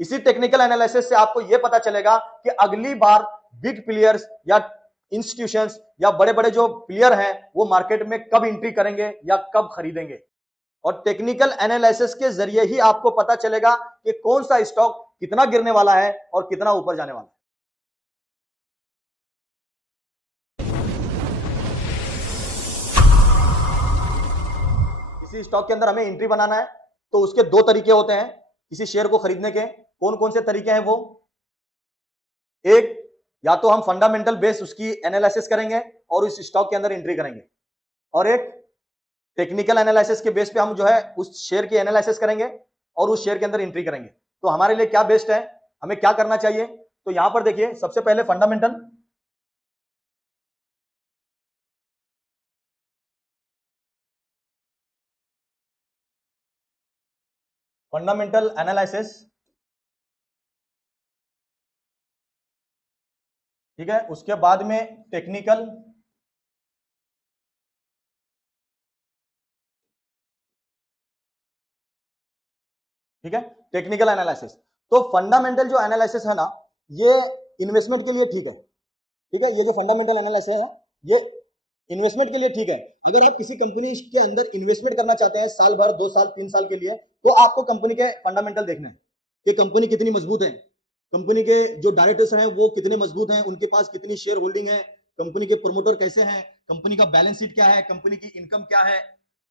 इसी technical analysis से आपको यह पता चलेगा कि अगली बार बिग प्लेयर्स या इंस्टीट्यूशंस या बड़े बड़े जो प्लेयर हैं वो मार्केट में कब एंट्री करेंगे या कब खरीदेंगे। और टेक्निकल एनालिसिस के जरिए ही आपको पता चलेगा कि कौन सा स्टॉक कितना गिरने वाला है और कितना ऊपर जाने वाला है। किसी स्टॉक के अंदर हमें एंट्री बनाना है तो उसके दो तरीके होते हैं किसी शेयर को खरीदने के। कौन कौन से तरीके हैं वो? एक, या तो हम फंडामेंटल बेस उसकी एनालिसिस करेंगे और उस स्टॉक के अंदर एंट्री करेंगे, और एक टेक्निकल एनालिसिस के बेस पे हम जो है उस शेयर की एनालिसिस करेंगे और उस शेयर के अंदर एंट्री करेंगे। तो हमारे लिए क्या बेस्ट है, हमें क्या करना चाहिए? तो यहां पर देखिए, सबसे पहले फंडामेंटल एनालिसिस, ठीक है। उसके बाद में टेक्निकल, ठीक है, टेक्निकल एनालिसिस। तो फंडामेंटल जो एनालिसिस है ना, ये इन्वेस्टमेंट के लिए ठीक है, ठीक है। ये जो फंडामेंटल एनालिसिस है ये इन्वेस्टमेंट के लिए ठीक है। अगर आप किसी कंपनी के अंदर इन्वेस्टमेंट करना चाहते हैं साल भर, 2 साल, 3 साल के लिए, तो आपको कंपनी के फंडामेंटल देखने हैं कि कंपनी कितनी मजबूत है, कंपनी के जो डायरेक्टर्स हैं वो कितने मजबूत हैं, उनके पास कितनी शेयर होल्डिंग है, कंपनी के प्रमोटर कैसे हैं, कंपनी का बैलेंस शीट क्या है, कंपनी की इनकम क्या है,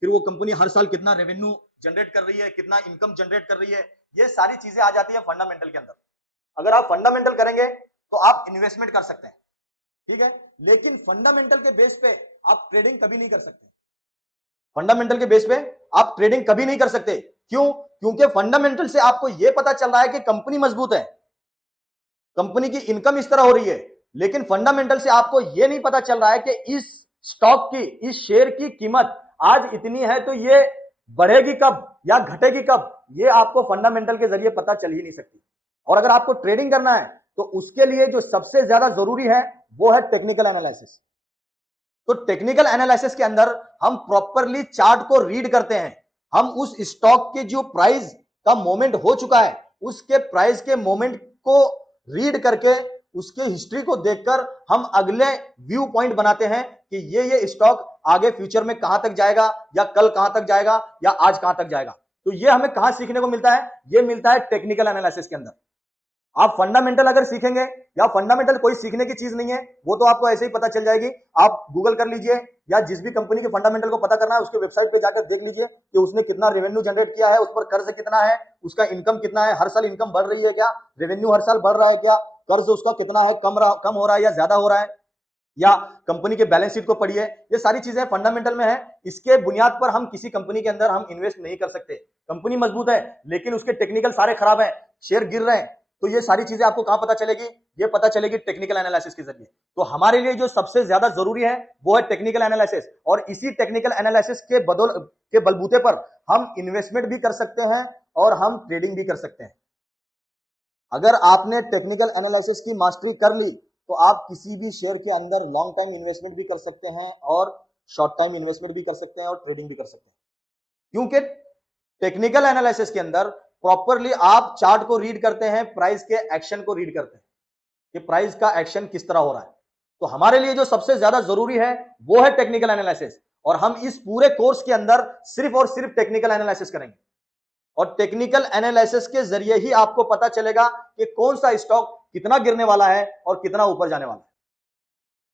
फिर वो कंपनी हर साल कितना रेवेन्यू जनरेट कर रही है, कितना इनकम जनरेट कर रही है। ये सारी चीजें आ जाती है फंडामेंटल के अंदर। अगर आप फंडामेंटल करेंगे तो आप इन्वेस्टमेंट कर सकते हैं, ठीक है। लेकिन फंडामेंटल के बेस पे आप ट्रेडिंग कभी नहीं कर सकते। फंडामेंटल के बेस पे आप ट्रेडिंग कभी नहीं कर सकते। क्यों? क्योंकि फंडामेंटल से आपको यह पता चल रहा है कि कंपनी मजबूत है, कंपनी की इनकम इस तरह हो रही है, लेकिन फंडामेंटल से आपको यह नहीं पता चल रहा है कि इस स्टॉक की, इस शेयर की कीमत आज इतनी है तो ये बढ़ेगी कब या घटेगी कब, ये आपको फंडामेंटल के जरिए पता चल ही नहीं सकती। और अगर आपको ट्रेडिंग करना है तो उसके लिए जो सबसे ज्यादा जरूरी है वो है टेक्निकल एनालिसिस। तो टेक्निकल एनालिसिस के अंदर हम प्रॉपरली चार्ट को रीड करते हैं, हम उस स्टॉक के जो प्राइस का मोमेंट हो चुका है उसके प्राइस के मोमेंट को रीड करके उसके हिस्ट्री को देखकर हम अगले व्यू पॉइंट बनाते हैं कि ये स्टॉक आगे फ्यूचर में कहां तक जाएगा, या कल कहां तक जाएगा, या आज कहां तक जाएगा। तो ये हमें कहां सीखने को मिलता है? ये मिलता है टेक्निकल एनालिसिस के अंदर। आप फंडामेंटल अगर सीखेंगे, या फंडामेंटल कोई सीखने की चीज नहीं है, वो तो आपको ऐसे ही पता चल जाएगी। आप गूगल कर लीजिए, या जिस भी कंपनी के फंडामेंटल को पता करना है उसके वेबसाइट पे जाकर देख लीजिए कि उसने कितना रेवेन्यू जनरेट किया है, उस पर कर्ज कितना है, उसका इनकम कितना है, हर साल इनकम बढ़ रही है क्या, रेवेन्यू हर साल बढ़ रहा है क्या, कर्ज उसका कितना है, कम हो रहा है या ज्यादा हो रहा है, या कंपनी के बैलेंस शीट को पढ़िए। ये सारी चीजें फंडामेंटल में है। इसके बुनियाद पर हम किसी कंपनी के अंदर हम इन्वेस्ट नहीं कर सकते। कंपनी मजबूत है लेकिन उसके टेक्निकल सारे खराब है, शेयर गिर रहे हैं, तो ये सारी चीजें आपको कहां पता चलेगी? ये पता चलेगी टेक्निकल एनालिसिस के जरिए। तो हमारे लिए जो सबसे ज्यादा जरूरी है वो है टेक्निकल एनालिसिस, और इसी टेक्निकल एनालिसिस के बलबूते पर हम इन्वेस्टमेंट भी कर सकते हैं और हम ट्रेडिंग भी कर सकते हैं। अगर आपने टेक्निकल एनालिसिस की मास्टरी कर ली तो आप किसी भी शेयर के अंदर लॉन्ग टर्म इन्वेस्टमेंट भी कर सकते हैं और शॉर्ट टर्म इन्वेस्टमेंट भी कर सकते हैं और ट्रेडिंग भी कर सकते हैं। क्योंकि टेक्निकल एनालिसिस के अंदर प्रॉपरली आप चार्ट को रीड करते हैं, प्राइस के एक्शन को रीड करते हैं कि प्राइस का एक्शन किस तरह हो रहा है। तो हमारे लिए जो सबसे ज्यादा जरूरी है वो है टेक्निकल एनालिसिस, और हम इस पूरे कोर्स के अंदर सिर्फ और सिर्फ टेक्निकल एनालिसिस करेंगे। और टेक्निकल एनालिसिस के जरिए ही आपको पता चलेगा कि कौन सा स्टॉक कितना गिरने वाला है और कितना ऊपर जाने वाला है।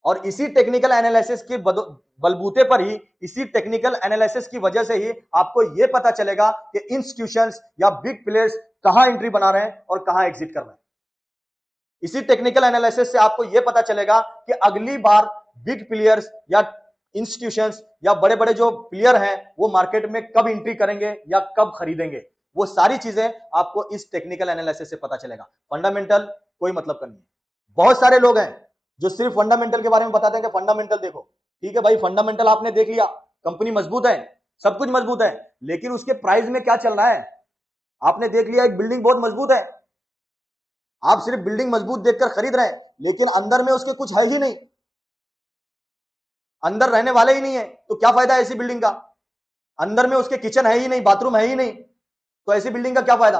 और इसी टेक्निकल एनालिसिस के बलबूते पर ही, इसी टेक्निकल एनालिसिस की वजह से ही आपको यह पता चलेगा कि इंस्टीट्यूशंस या बिग प्लेयर्स कहां एंट्री बना रहे हैं और कहां एग्जिट कर रहे हैं। इसी टेक्निकल एनालिसिस से आपको यह पता चलेगा कि अगली बार बिग प्लेयर्स या इंस्टीट्यूशंस या बड़े बड़े जो प्लेयर हैं वो मार्केट में कब एंट्री करेंगे या कब खरीदेंगे। वो सारी चीजें आपको इस टेक्निकल एनालिसिस से पता चलेगा। फंडामेंटल कोई मतलब का नहीं है। बहुत सारे लोग हैं जो सिर्फ फंडामेंटल के बारे में बताते हैं कि फंडामेंटल देखो। ठीक है भाई, फंडामेंटल आपने देख लिया, कंपनी मजबूत है, सब कुछ मजबूत है, लेकिन उसके प्राइस में क्या चल रहा है आपने देख लिया। एक बिल्डिंग बहुत मजबूत है, आप सिर्फ बिल्डिंग मजबूत देखकर खरीद रहे हैं, लेकिन अंदर में उसके कुछ है ही नहीं, अंदर रहने वाले ही नहीं है, तो क्या फायदा है ऐसी बिल्डिंग का? अंदर में उसके किचन है ही नहीं, बाथरूम है ही नहीं, तो ऐसी बिल्डिंग का क्या फायदा?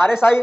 RSI,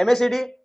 MACD,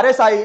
RSI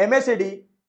MACD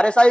RSI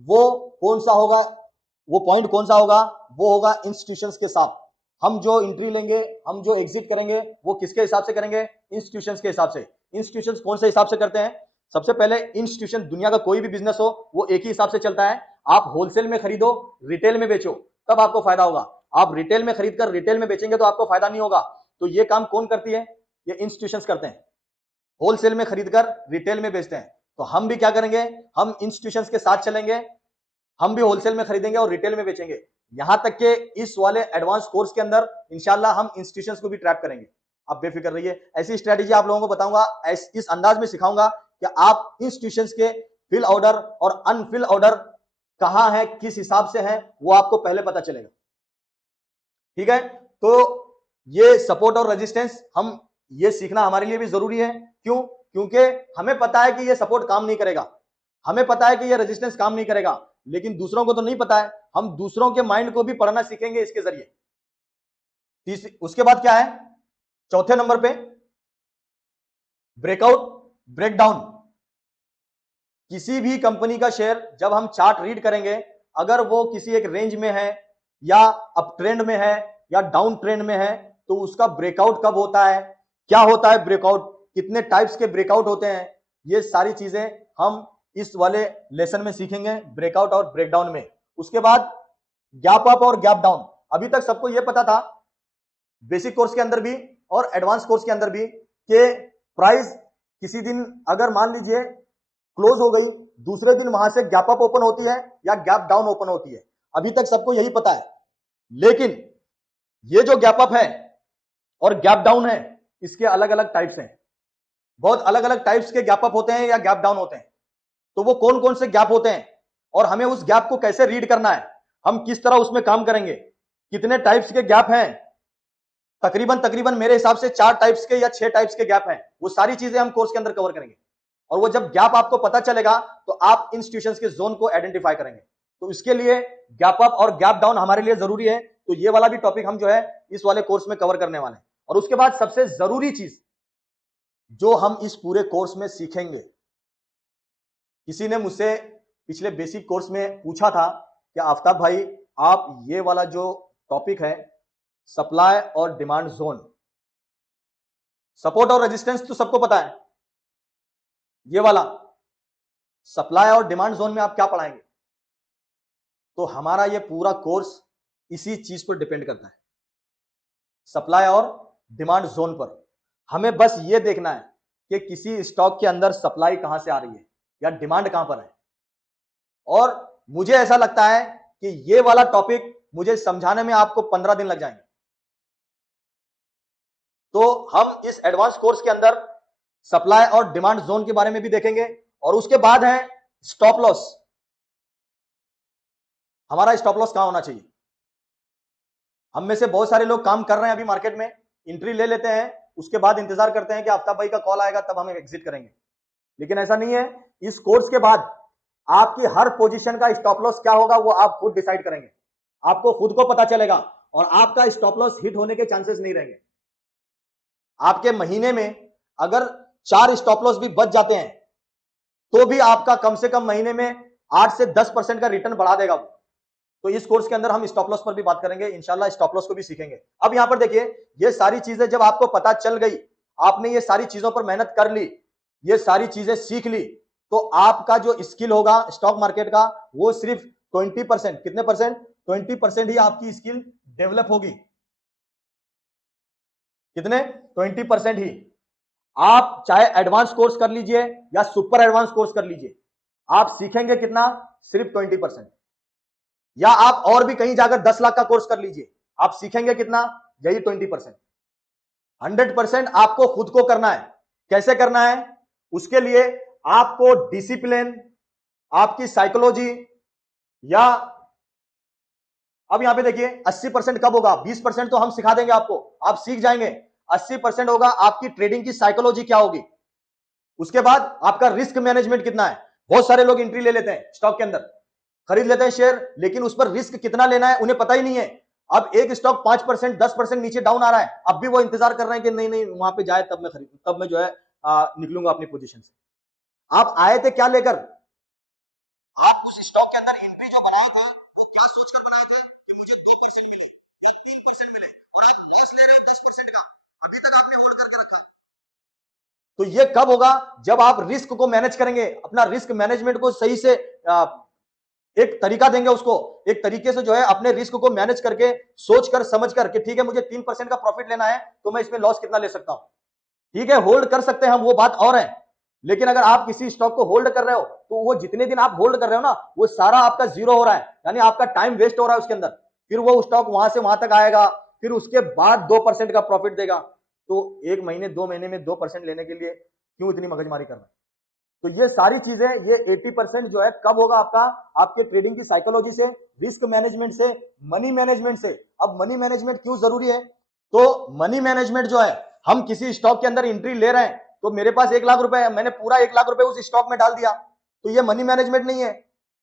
वो कौन सा होगा, वो पॉइंट कौन सा होगा, वो होगा इंस्टीट्यूशंस के साथ। हम जो एंट्री लेंगे, हम जो एग्जिट करेंगे, वो किसके हिसाब से करेंगे, इंस्टीट्यूशंस के हिसाब से। इंस्टीट्यूशंस कौन से हिसाब से करते हैं, सबसे पहले इंस्टीट्यूशन, दुनिया का कोई भी बिजनेस हो वो एक ही हिसाब से चलता है। आप होलसेल में खरीदो, रिटेल में बेचो, तब आपको फायदा होगा। आप रिटेल में खरीद कर रिटेल में बेचेंगे तो आपको फायदा नहीं होगा। तो ये काम कौन करती है, ये इंस्टीट्यूशंस करते हैं, होलसेल में खरीद कर रिटेल में बेचते हैं। तो हम भी क्या करेंगे, हम इंस्टीट्यूशंस के साथ चलेंगे, हम भी होलसेल में खरीदेंगे और रिटेल में बेचेंगे। यहां तक के इस वाले एडवांस कोर्स के अंदर इंशाल्लाह हम इंस्टीट्यूशंस को भी ट्रैप करेंगे। आप बेफिक्र रहिए, ऐसी स्ट्रेटेजी आप लोगों को बताऊंगा, इस अंदाज में सिखाऊंगा कि आप इंस्टीट्यूशंस के फिल ऑर्डर और अनफिल ऑर्डर कहां है, किस हिसाब से है, वो आपको पहले पता चलेगा। ठीक है, तो ये सपोर्ट और रेजिस्टेंस हम ये सीखना हमारे लिए भी जरूरी है। क्यों, क्योंकि हमें पता है कि ये सपोर्ट काम नहीं करेगा, हमें पता है कि ये रेजिस्टेंस काम नहीं करेगा, लेकिन दूसरों को तो नहीं पता है। हम दूसरों के माइंड को भी पढ़ना सीखेंगे इसके जरिए। उसके बाद क्या है, चौथे नंबर पे ब्रेकआउट ब्रेकडाउन। किसी भी कंपनी का शेयर जब हम चार्ट रीड करेंगे, अगर वो किसी एक रेंज में है या अप ट्रेंड में है या डाउन ट्रेंड में है, तो उसका ब्रेकआउट कब होता है, क्या होता है ब्रेकआउट, कितने टाइप्स के ब्रेकआउट होते हैं, ये सारी चीजें हम इस वाले लेसन में सीखेंगे, ब्रेकआउट और ब्रेकडाउन में। उसके बाद गैप अप और गैप डाउन। अभी तक सबको यह पता था बेसिक कोर्स के अंदर भी और एडवांस कोर्स के अंदर भी कि प्राइस किसी दिन अगर मान लीजिए क्लोज हो गई, दूसरे दिन वहां से गैप अप ओपन होती है या गैप डाउन ओपन होती है, अभी तक सबको यही पता है। लेकिन ये जो गैप अप है और गैप डाउन है, इसके अलग अलग टाइप्स हैं, बहुत अलग अलग टाइप्स के गैप अप होते हैं या गैप डाउन होते हैं। तो वो कौन कौन से गैप होते हैं और हमें उस गैप को कैसे रीड करना है, हम किस तरह उसमें काम करेंगे, कितने टाइप्स के गैप हैं, तकरीबन मेरे हिसाब से 4 टाइप्स के या 6 टाइप्स के गैप हैं, वो सारी चीजें हम कोर्स के अंदर कवर करेंगे। और वो जब गैप आपको पता चलेगा तो आप इंस्टीट्यूशंस के जोन को आइडेंटिफाई करेंगे। तो इसके लिए गैप अप और गैप डाउन हमारे लिए जरूरी है। तो ये वाला भी टॉपिक हम जो है इस वाले कोर्स में कवर करने वाले हैं। और उसके बाद सबसे जरूरी चीज जो हम इस पूरे कोर्स में सीखेंगे, किसी ने मुझसे पिछले बेसिक कोर्स में पूछा था कि आफ्ताब भाई आप ये वाला जो टॉपिक है सप्लाई और डिमांड जोन, सपोर्ट और रेजिस्टेंस तो सबको पता है, ये वाला सप्लाई और डिमांड जोन में आप क्या पढ़ाएंगे। तो हमारा ये पूरा कोर्स इसी चीज पर डिपेंड करता है, सप्लाई और डिमांड जोन पर। हमें बस ये देखना है कि किसी स्टॉक के अंदर सप्लाई कहां से आ रही है या डिमांड कहां पर है। और मुझे ऐसा लगता है कि ये वाला टॉपिक मुझे समझाने में आपको 15 दिन लग जाएंगे। तो हम इस एडवांस कोर्स के अंदर सप्लाई और डिमांड जोन के बारे में भी देखेंगे। और उसके बाद है स्टॉप लॉस। हमारा स्टॉप लॉस कहां होना चाहिए। हम में से बहुत सारे लोग काम कर रहे हैं अभी मार्केट में, एंट्री ले लेते हैं, उसके बाद इंतजार करते हैं कि आफ्ताब भाई का कॉल आएगा तब हम एग्जिट करेंगे। लेकिन ऐसा नहीं है, इस कोर्स के बाद आपकी हर पोजीशन का स्टॉप लॉस क्या होगा वो आप खुद डिसाइड करेंगे, आपको खुद को पता चलेगा और आपका स्टॉप लॉस हिट होने के चांसेस नहीं रहेंगे। आपके महीने में अगर 4 स्टॉप लॉस भी बच जाते हैं तो भी आपका कम से कम महीने में 8 से 10% का रिटर्न बढ़ा देगा वो। तो इस कोर्स के अंदर हम स्टॉप लॉस पर भी बात करेंगे, इंशाल्लाह स्टॉप लॉस को भी सीखेंगे। अब यहां पर देखिए, ये सारी चीजें जब आपको पता चल गई, आपने ये सारी चीजों पर मेहनत कर ली, ये सारी चीजें सीख ली, तो आपका जो स्किल होगा स्टॉक मार्केट का वो सिर्फ 20%, कितने परसेंट, 20% ही आपकी स्किल डेवलप होगी। कितने, 20% ही। आप चाहे एडवांस कोर्स कर लीजिए या सुपर एडवांस कोर्स कर लीजिए, आप सीखेंगे कितना, सिर्फ 20%। या आप और भी कहीं जाकर 10 लाख का कोर्स कर लीजिए, आप सीखेंगे कितना, यही 20%। 100% आपको खुद को करना है। कैसे करना है, उसके लिए आपको डिसिप्लिन, आपकी साइकोलॉजी, या अब यहां पे देखिए 80% कब होगा, 20% तो हम सिखा देंगे आपको, आप सीख जाएंगे। 80% होगा आपकी ट्रेडिंग की साइकोलॉजी क्या होगी। उसके बाद आपका रिस्क मैनेजमेंट कितना है। बहुत सारे लोग एंट्री ले लेते हैं स्टॉक के अंदर, खरीद लेते हैं शेयर, लेकिन उस पर रिस्क कितना लेना है उन्हें पता ही नहीं है। अब एक स्टॉक 5% 10% नीचे डाउन आ रहा है, अब भी वो इंतजार कर रहे हैं कि नहीं नहीं वहां पे जाए तब मैं खरीद, तब मैं जो है निकलूंगा अपनी पोजीशन से। आप आए थे क्या लेकर, आप उस स्टॉक के अंदर एंट्री जो बनाया था वो क्या सोचकर बनाया था कि मुझे 2% मिले या 3% मिले, और आप लॉस ले रहे हैं 10% का, अभी तक आपने होल्ड करके रखा। तो ये कब होगा? जब आप रिस्क को मैनेज करेंगे, अपना रिस्क मैनेजमेंट को सही से एक तरीका देंगे उसको, एक तरीके से जो है अपने रिस्क को मैनेज करके सोच कर समझ कर कि ठीक है मुझे 3% का प्रॉफिट लेना है तो मैं इसमें लॉस कितना ले सकता हूं। ठीक है, होल्ड कर सकते हैं हम, वो बात और है, लेकिन अगर आप किसी स्टॉक को होल्ड कर रहे हो तो वो जितने दिन आप होल्ड कर रहे हो ना, वो सारा आपका जीरो हो रहा है, यानी आपका टाइम वेस्ट हो रहा है उसके अंदर। फिर वो स्टॉक वहां से वहां तक आएगा, फिर उसके बाद 2% का प्रॉफिट देगा। तो 1 महीने 2 महीने में 2% लेने के लिए क्यों इतनी मगजमारी करना है? तो ये सारी चीजें, ये 80% जो है कब होगा आपका? आपके ट्रेडिंग की साइकोलॉजी से, रिस्क मैनेजमेंट से, मनी मैनेजमेंट से। अब मनी मैनेजमेंट क्यों जरूरी है? तो मनी मैनेजमेंट जो है, हम किसी स्टॉक के अंदर एंट्री ले रहे हैं तो मेरे पास 1 लाख रुपए है, मैंने पूरा 1 लाख रुपए उस स्टॉक में डाल दिया, तो ये मनी मैनेजमेंट नहीं है।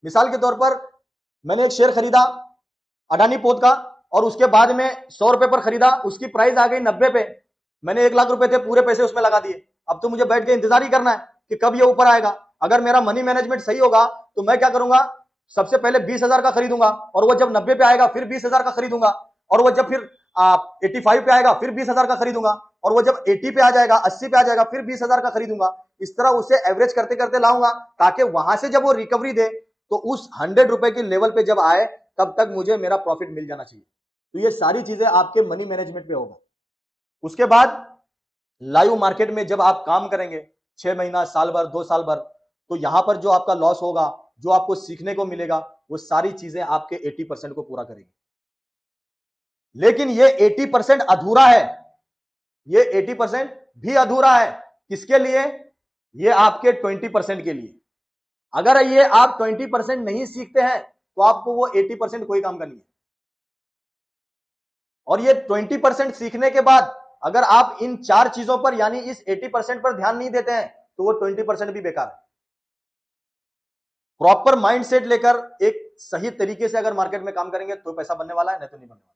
मिसाल के तौर पर मैंने एक शेयर खरीदा अडानी पोर्ट का, और उसके बाद में 100 रुपए पर खरीदा, उसकी प्राइस आ गई 90 पे, मैंने 1 लाख रुपए थे पूरे पैसे उसमें लगा दिए। अब तो मुझे बैठ के इंतजार ही करना है कि कब ये ऊपर आएगा। अगर मेरा मनी मैनेजमेंट सही होगा तो मैं क्या करूंगा, सबसे पहले 20,000 का खरीदूंगा, और वो जब 90 पे आएगा फिर 20,000 का खरीदूंगा, और वो जब फिर 85 पे आएगा फिर 20,000 का खरीदूंगा, और वो जब 80 पे आ जाएगा, 80 पे आ जाएगा, फिर 20,000 का खरीदूंगा। इस तरह उसे एवरेज करते करते लाऊंगा, ताकि वहां से जब वो रिकवरी दे तो उस 100 रुपए की लेवल पे जब आए तब तक मुझे मेरा प्रॉफिट मिल जाना चाहिए। तो ये सारी चीजें आपके मनी मैनेजमेंट पे होगा। उसके बाद लाइव मार्केट में जब आप काम करेंगे 6 महीना, साल भर, 2 साल भर, तो यहां पर जो आपका लॉस होगा, जो आपको सीखने को मिलेगा, वो सारी चीजें आपके 80% को पूरा करेगी। लेकिन ये 80% अधूरा है, ये 80% भी अधूरा है। किसके लिए? ये आपके 20% के लिए। अगर ये आप 20% नहीं सीखते हैं तो आपको वो 80% कोई काम का नहीं है। और ये 20% सीखने के बाद अगर आप इन 4 चीजों पर, यानी इस 80% पर ध्यान नहीं देते हैं, तो वो 20% भी बेकार है। प्रॉपर माइंडसेट लेकर एक सही तरीके से अगर मार्केट में काम करेंगे तो पैसा बनने वाला है, नहीं तो नहीं बनने वाला।